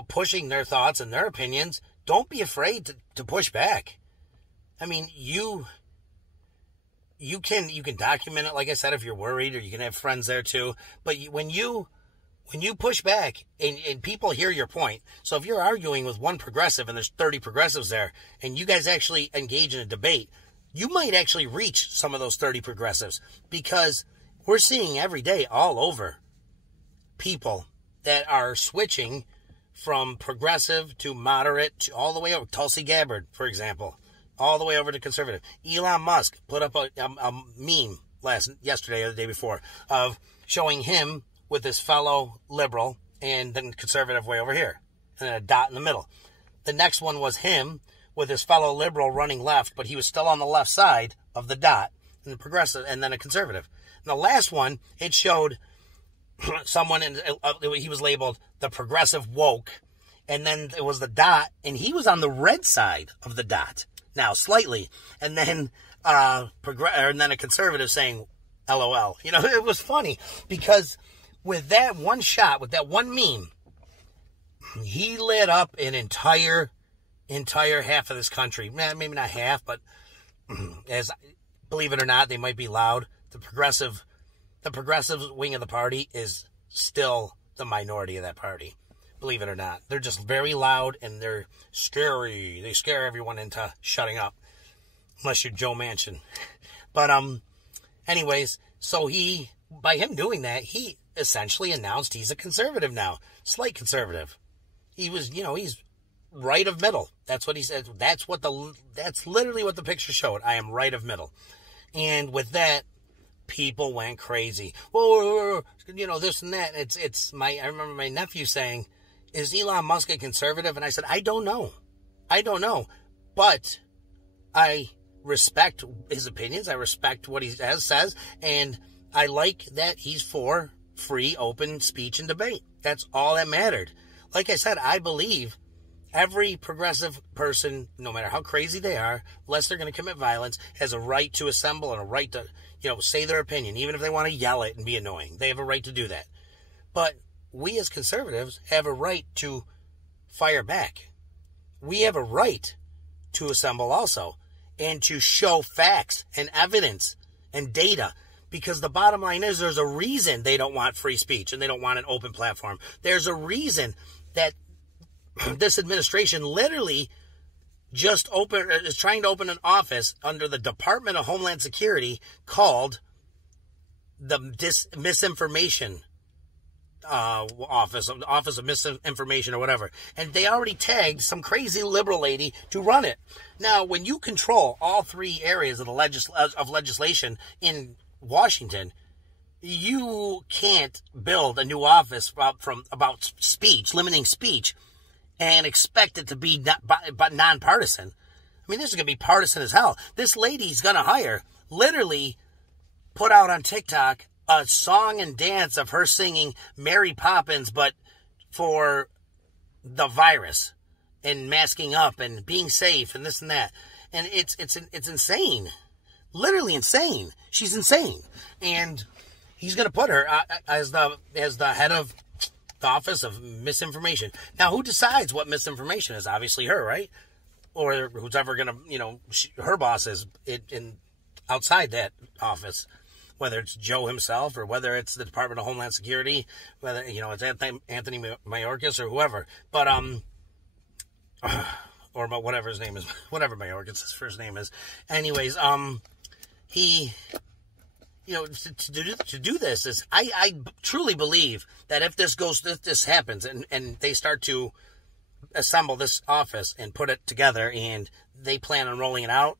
pushing their thoughts and their opinions, don't be afraid to push back. I mean, you can document it, like I said, if you're worried, or you can have friends there too. But when you push back and people hear your point, so if you're arguing with one progressive and there's 30 progressives there, and you guys actually engage in a debate, you might actually reach some of those 30 progressives, because we're seeing every day all over people that are switching from progressive to moderate to all the way over. Tulsi Gabbard, for example, all the way over to conservative. Elon Musk put up a meme yesterday or the day before of showing him with his fellow liberal and then conservative way over here, and then a dot in the middle. The next one was him with his fellow liberal running left, but he was still on the left side of the dot, and the progressive, and then a conservative. And the last one, it showed someone, and he was labeled the progressive woke, and then it was the dot, and he was on the red side of the dot, now slightly, and then and then a conservative saying LOL. It was funny, because with that one shot, with that one meme, he lit up an entire half of this country. Maybe not half, but as believe it or not, they might be loud. The progressive wing of the party is still the minority of that party. Believe it or not. They're just very loud, and they're scary. They scare everyone into shutting up. Unless you're Joe Manchin. But, anyways, so by him doing that, he essentially announced he's a conservative now. Slight conservative. He was, he's right of middle. That's what he said. That's literally what the picture showed. I am right of middle. And with that, people went crazy. Well, this and that. I remember my nephew saying, is Elon Musk a conservative? And I said, I don't know. But I respect his opinions. I respect what he says. And I like that he's for free, open speech and debate. That's all that mattered. Like I said, I believe every progressive person, no matter how crazy they are, unless they're going to commit violence, has a right to assemble and a right to, say their opinion, even if they want to yell it and be annoying. They have a right to do that. But we as conservatives have a right to fire back. We have a right to assemble also, and to show facts and evidence and data. Because the bottom line is, there's a reason they don't want free speech and they don't want an open platform. There's a reason that this administration literally is trying to open an office under the Department of Homeland Security called the Misinformation Office of Misinformation or whatever. And they already tagged some crazy liberal lady to run it. Now, when you control all 3 areas of legislation in Washington, you can't build a new office about speech, limiting speech, and expect it to be nonpartisan. I mean, this is going to be partisan as hell. This lady's going to hire, literally put out on TikTok a song and dance of her singing Mary Poppins, but for the virus and masking up and being safe and this and that. And it's insane. Literally insane. She's insane. And he's going to put her as the head of the Office of Misinformation. Now, who decides what misinformation is? Obviously her, right? Or who's ever going to, her boss is in outside that office, whether it's Joe himself or whether it's the Department of Homeland Security, whether, it's Anthony Mayorkas or whoever. But, or whatever his name is, whatever Mayorkas' first name is. Anyways, he, to do this is, I truly believe that if this happens and they start to assemble this office and put it together and they plan on rolling it out,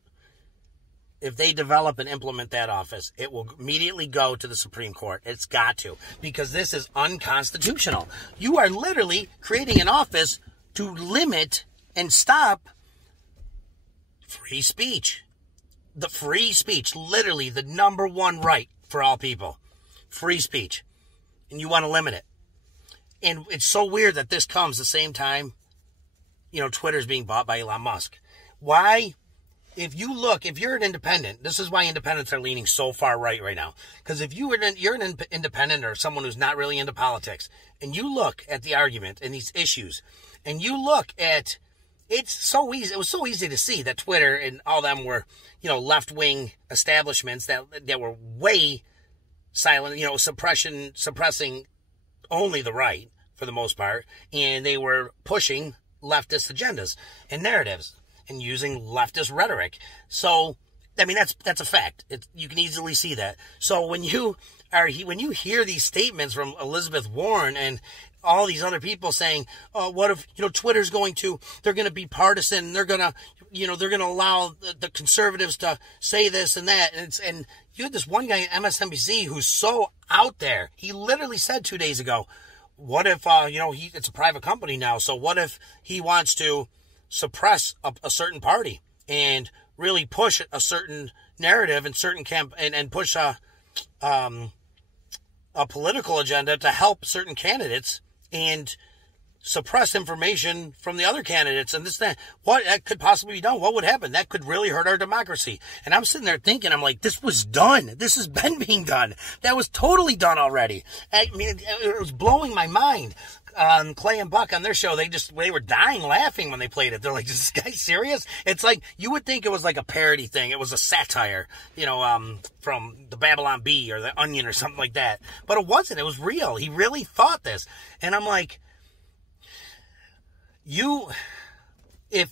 if they develop and implement that office, it will immediately go to the Supreme Court. It's got to, because this is unconstitutional. You are literally creating an office to limit and stop free speech. The free speech, literally the number one right for all people. Free speech. And you want to limit it. And it's so weird that this comes the same time, Twitter's being bought by Elon Musk. Why? If you're an independent, this is why independents are leaning so far right now. Because if you're an independent or someone who's not really into politics, and you look at the argument and these issues, and you look at, it's so easy. It was so easy to see that Twitter and all them were, left-wing establishments that were way silent, suppressing only the right for the most part, and they were pushing leftist agendas and narratives and using leftist rhetoric. So, I mean, that's a fact. You can easily see that. So when you hear these statements from Elizabeth Warren and all these other people saying, "Oh, what if Twitter's they're going to be partisan. They're going to allow the conservatives to say this and that." And you had this one guy at MSNBC who's so out there. He literally said 2 days ago, "What if it's a private company now? So what if he wants to suppress a certain party and really push a certain narrative and certain and push a political agenda to help certain candidates and suppress information from the other candidates and this, that. What that could possibly be done? What would happen? That could really hurt our democracy." And I'm sitting there thinking, I'm like, this was done. This has been being done. That was totally done already. I mean, it was blowing my mind. Clay and Buck on their show, they were dying laughing when they played it. They're like, "Is this guy serious?" It's like, you would think it was like a parody thing. It was a satire, from the Babylon Bee or the Onion or something like that. But it wasn't. It was real. He really thought this. And I'm like, if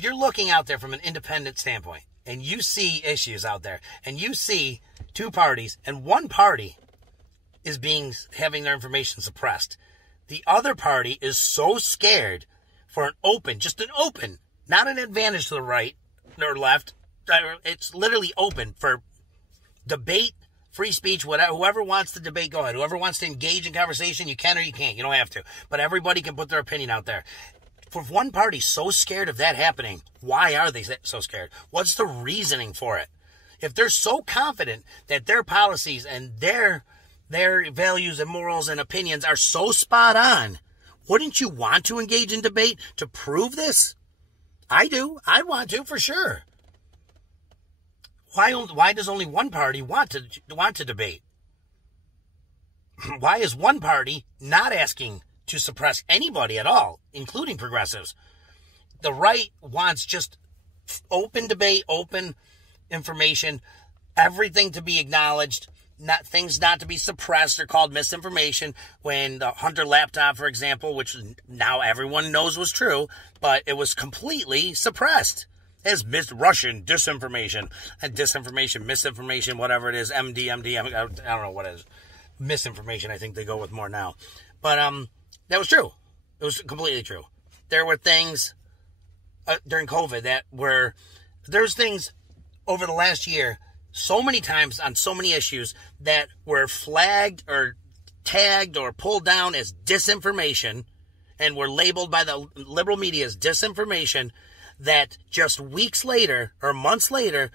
you're looking out there from an independent standpoint and you see issues out there and you see two parties and one party is having their information suppressed, the other party is so scared for just an open, not an advantage to the right or left. It's literally open for debate, free speech, whoever wants to debate, go ahead. Whoever wants to engage in conversation, you can or you can't. You don't have to. But everybody can put their opinion out there. For one party so scared of that happening, why are they so scared? What's the reasoning for it? If they're so confident that their policies and their values and morals and opinions are so spot on, wouldn't you want to engage in debate to prove this? I do. I want to, for sure. Why does only one party want to debate? Why is one party not asking to suppress anybody at all, including progressives? The right wants just open debate, open information, everything to be acknowledged, things not to be suppressed or called misinformation. When the Hunter laptop, for example, which now everyone knows was true, but it was completely suppressed as Russian disinformation, misinformation, whatever it is, I don't know what it is. Misinformation, I think they go with more now. But that was true. It was completely true. There were things during COVID there's things over the last year so many times on so many issues that were flagged or tagged or pulled down as disinformation and were labeled by the liberal media as disinformation, that just weeks later or months later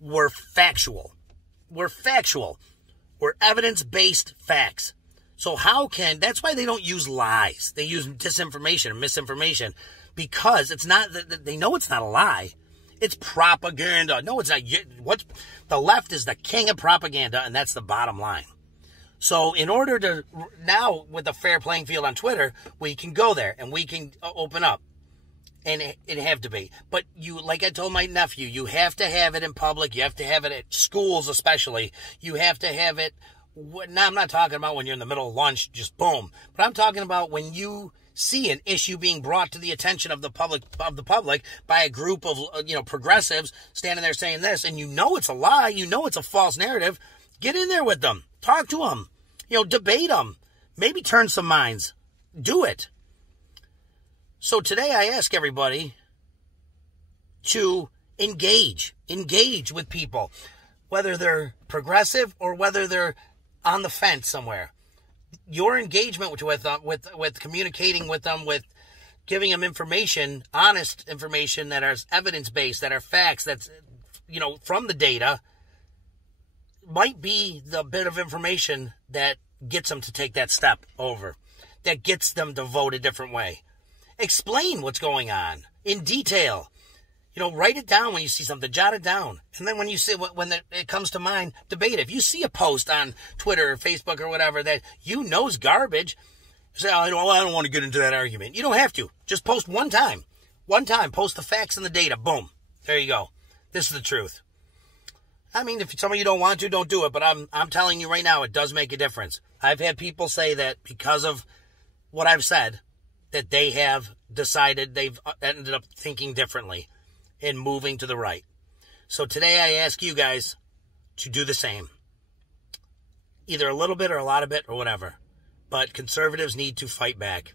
were factual. Were evidence-based facts. So that's why they don't use lies. They use disinformation and misinformation, because they know it's not a lie. It's propaganda. No, it's not. The left is the king of propaganda, and that's the bottom line. So in order to, now with a fair playing field on Twitter, we can go there and we can open up and have debate. But like I told my nephew, you have to have it in public. You have to have it at schools especially. You have to have it. Now, I'm not talking about when you're in the middle of lunch, just boom. But I'm talking about when you see an issue being brought to the attention of the public by a group of progressives standing there saying this, and it's a lie, it's a false narrative. Get in there with them, talk to them, debate them, maybe turn some minds, do it. So today I ask everybody to engage with people, whether they're progressive or whether they're on the fence somewhere. Your engagement with communicating with them, with giving them information, honest information that are evidence-based, that are facts, that's, from the data, might be the bit of information that gets them to take that step over, that gets them to vote a different way. Explain what's going on in detail. Write it down when you see something, jot it down. And then when it comes to mind, debate it. If you see a post on Twitter or Facebook or whatever that is garbage, say, I don't want to get into that argument. You don't have to. Just post one time. Post the facts and the data. Boom. There you go. This is the truth. I mean, if some of you don't want to, don't do it. But I'm telling you right now, it does make a difference. I've had people say that because of what I've said, that they have decided they've ended up thinking differently and moving to the right. So today I ask you guys to do the same. Either a little bit or a lot of it or whatever. But conservatives need to fight back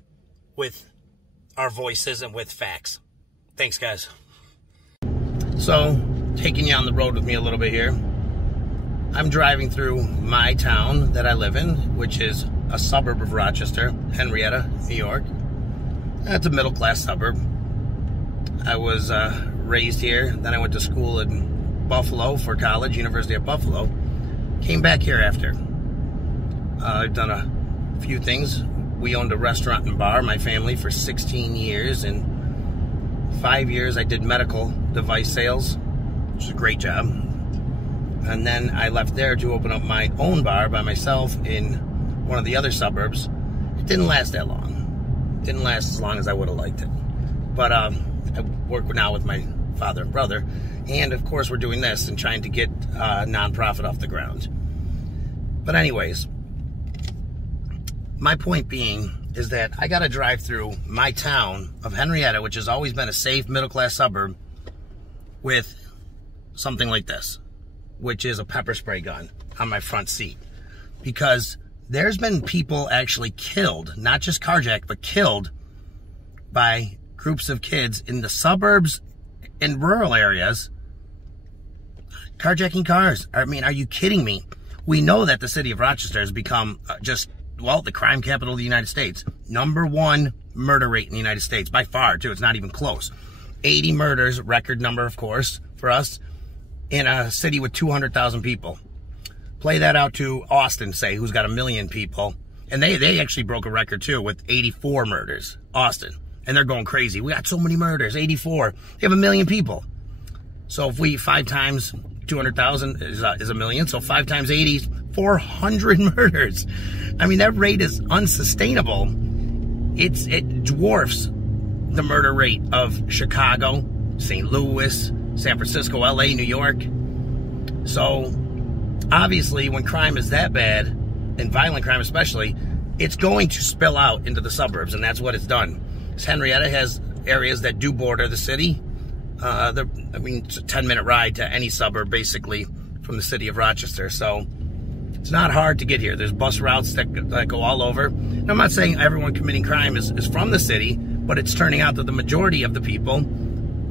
with our voices and with facts. Thanks, guys. So, taking you on the road with me a little bit here. I'm driving through my town that I live in, which is a suburb of Rochester, Henrietta, New York. That's a middle-class suburb. I was raised here. Then I went to school in Buffalo for college, University of Buffalo. Came back here after. I've done a few things. We owned a restaurant and bar, my family, for 16 years. And 5 years I did medical device sales, which is a great job. And then I left there to open up my own bar by myself in one of the other suburbs. It didn't last that long. It didn't last as long as I would have liked it. But I work now with my father and brother. And, of course, we're doing this and trying to get a nonprofit off the ground. But anyways, my point being is that I got to drive through my town of Henrietta, which has always been a safe middle-class suburb, with something like this, which is a pepper spray gun on my front seat. Because there's been people actually killed, not just carjacked, but killed by groups of kids in the suburbs and rural areas carjacking cars. I mean, are you kidding me? We know that the city of Rochester has become the crime capital of the United States. #1 murder rate in the United States, by far, too. It's not even close. 80 murders, record number, of course, for us, in a city with 200,000 people. Play that out to Austin, say, who's got 1 million people. And they actually broke a record, too, with 84 murders. Austin. And they're going crazy. We got so many murders, 84. They have 1 million people. So if we 5 times 200,000 is 1 million, so 5 times 80, 400 murders. I mean, that rate is unsustainable. It dwarfs the murder rate of Chicago, St. Louis, San Francisco, LA, New York. So obviously, when crime is that bad, and violent crime especially, it's going to spill out into the suburbs, and that's what it's done. Henrietta has areas that do border the city. It's a 10-minute ride to any suburb, basically, from the city of Rochester. So it's not hard to get here. There's bus routes that go all over. And I'm not saying everyone committing crime is from the city, but it's turning out that the majority of the people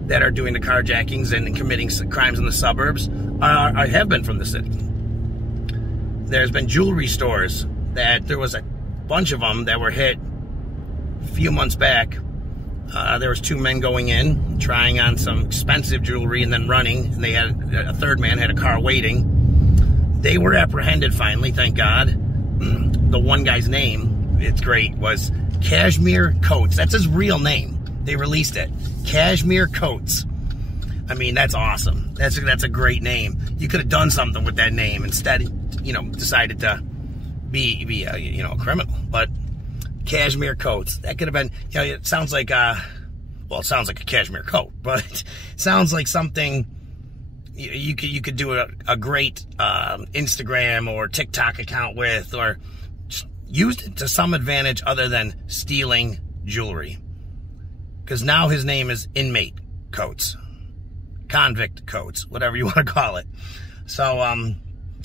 that are doing the carjackings and committing crimes in the suburbs have been from the city. There's been jewelry stores that there was a bunch of them that were hit a few months back There was 2 men going in, trying on some expensive jewelry and then running. And they had a third man had a car waiting. They were apprehended finally, thank God. The one guy's name, it's great, was Cashmere Coates. That's his real name. They released it. Cashmere Coates. I mean, that's awesome. That's a great name. You could have done something with that name instead, decided to be a criminal. But Cashmere Coates, that could have been, it sounds like it sounds like a cashmere coat, but it sounds like something you could do a great Instagram or TikTok account with, or just use it to some advantage other than stealing jewelry. Because now his name is Inmate Coates. Convict Coates, whatever you want to call it. So,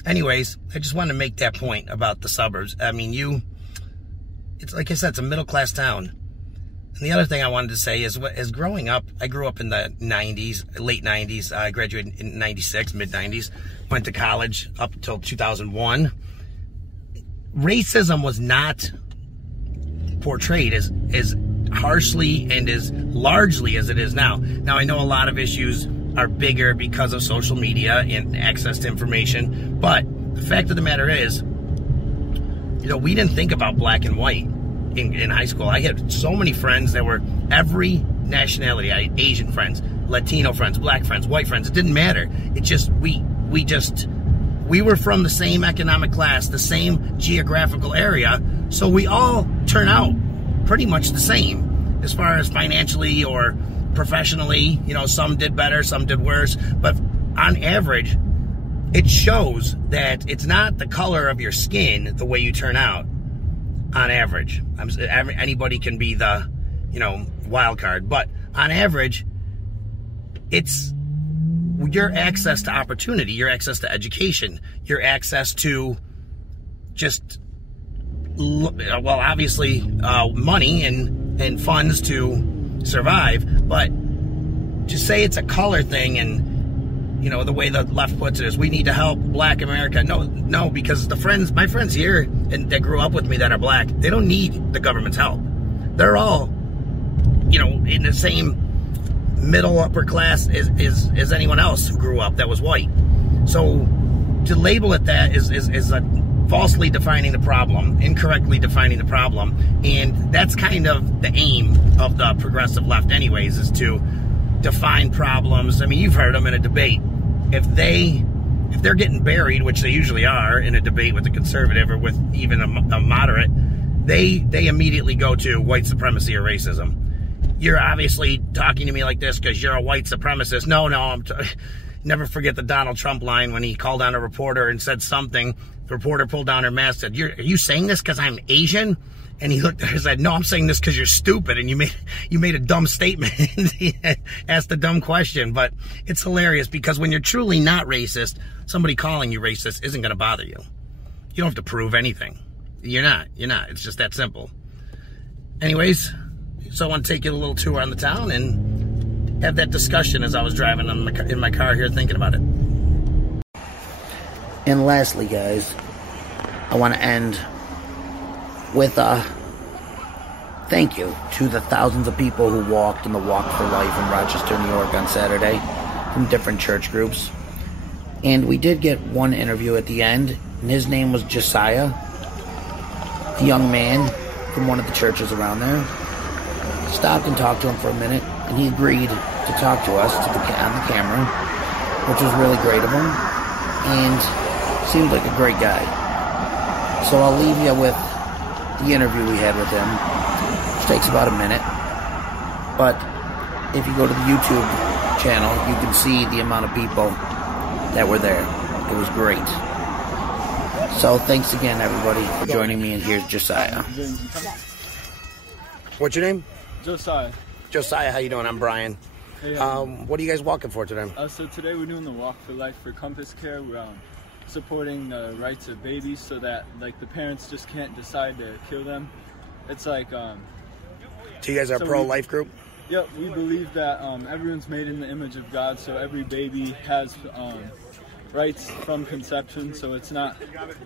anyways, I just wanted to make that point about the suburbs. I mean, it's like I said, it's a middle-class town. And the other thing I wanted to say is growing up, I grew up in the 90s, late 90s. I graduated in 96, mid-90s. Went to college up until 2001. Racism was not portrayed as harshly and as largely as it is now. Now, I know a lot of issues are bigger because of social media and access to information, but the fact of the matter is, we didn't think about black and white in high school. I had so many friends that were every nationality. I had Asian friends, Latino friends, black friends, white friends. It didn't matter. It just, we were from the same economic class, the same geographical area, so we all turn out pretty much the same as far as financially or professionally. Some did better, some did worse, but on average, it shows that it's not the color of your skin, the way you turn out, on average. Anybody can be the, wild card, but on average, it's your access to opportunity, your access to education, your access to just, obviously, money and funds to survive, but to say it's a color thing and, the way the left puts it is we need to help black America. No, because my friends here and that grew up with me that are black, they don't need the government's help. They're all, in the same middle upper class as anyone else who grew up that was white. So to label it that is a falsely defining the problem, incorrectly defining the problem, and that's kind of the aim of the progressive left anyways, is to define problems. I mean, you've heard them in a debate. If they're getting buried, which they usually are in a debate with a conservative or with even a moderate, they immediately go to white supremacy or racism. You're obviously talking to me like this because you're a white supremacist. No, never forget the Donald Trump line when he called on a reporter and said something. The reporter pulled down her mask and said, "Are you saying this because I'm Asian?" And he looked at her and said, "No, I'm saying this because you're stupid and you made a dumb statement." He asked a dumb question, but it's hilarious because when you're truly not racist, somebody calling you racist isn't going to bother you. You don't have to prove anything. You're not. It's just that simple. Anyways, so I want to take you a little tour on the town and have that discussion as I was driving in my car here thinking about it. And lastly, guys, I want to end with a thank you to the thousands of people who walked in the Walk for Life in Rochester, New York on Saturday from different church groups. And we did get one interview at the end, and his name was Josiah, the young man from one of the churches around there. Stopped and talked to him for a minute, and he agreed to talk to us on the camera, which was really great of him, and seemed like a great guy. So I'll leave you with the interview we had with him, which takes about a minute. But if you go to the YouTube channel, you can see the amount of people that were there. It was great. So thanks again, everybody, for joining me, and here's Josiah. What's your name? Josiah. Josiah, how you doing? I'm Brian. Hey, what are you guys walking for today? So today we're doing the Walk for Life for Compass Care. We're supporting the rights of babies so that the parents just can't decide to kill them. It's like so you guys are a pro-life group? Yep, we believe that everyone's made in the image of God, so every baby has rights from conception, so it's not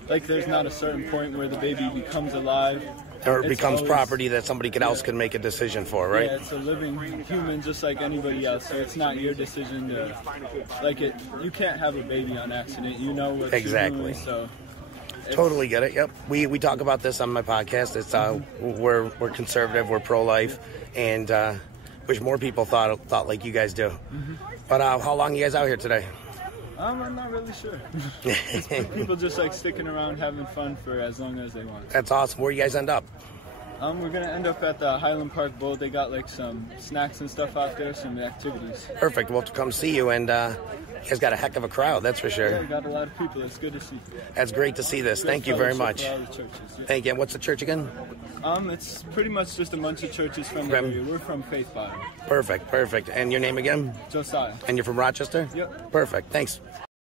like there's not a certain point where the baby becomes alive. Or it It's becomes always- property that somebody else can make a decision for, right? Yeah, it's a living human just like anybody else, so it's not your decision to, like it. You can't have a baby on accident. You know what Exactly. you're doing, so. Totally get it. Yep. We talk about this on my podcast. It's we're conservative, we're pro-life, and wish more people thought like you guys do. But how long are you guys out here today? I'm not really sure. People just like sticking around, having fun for as long as they want. That's awesome. Where you guys end up? We're gonna end up at the Highland Park Bowl. They got like some snacks and stuff out there, some activities. Perfect. We'll have to come see you, and you guys got a heck of a crowd, that's for Yeah, sure. we got a lot of people. It's good to see. That's great to see this. Thank you very much. For all the churches, yeah. Thank you. And what's the church again? It's pretty much just a bunch of churches from the From- area. We're from Faith Bible. Perfect. And your name again? Josiah. And you're from Rochester? Yep. Perfect. Thanks.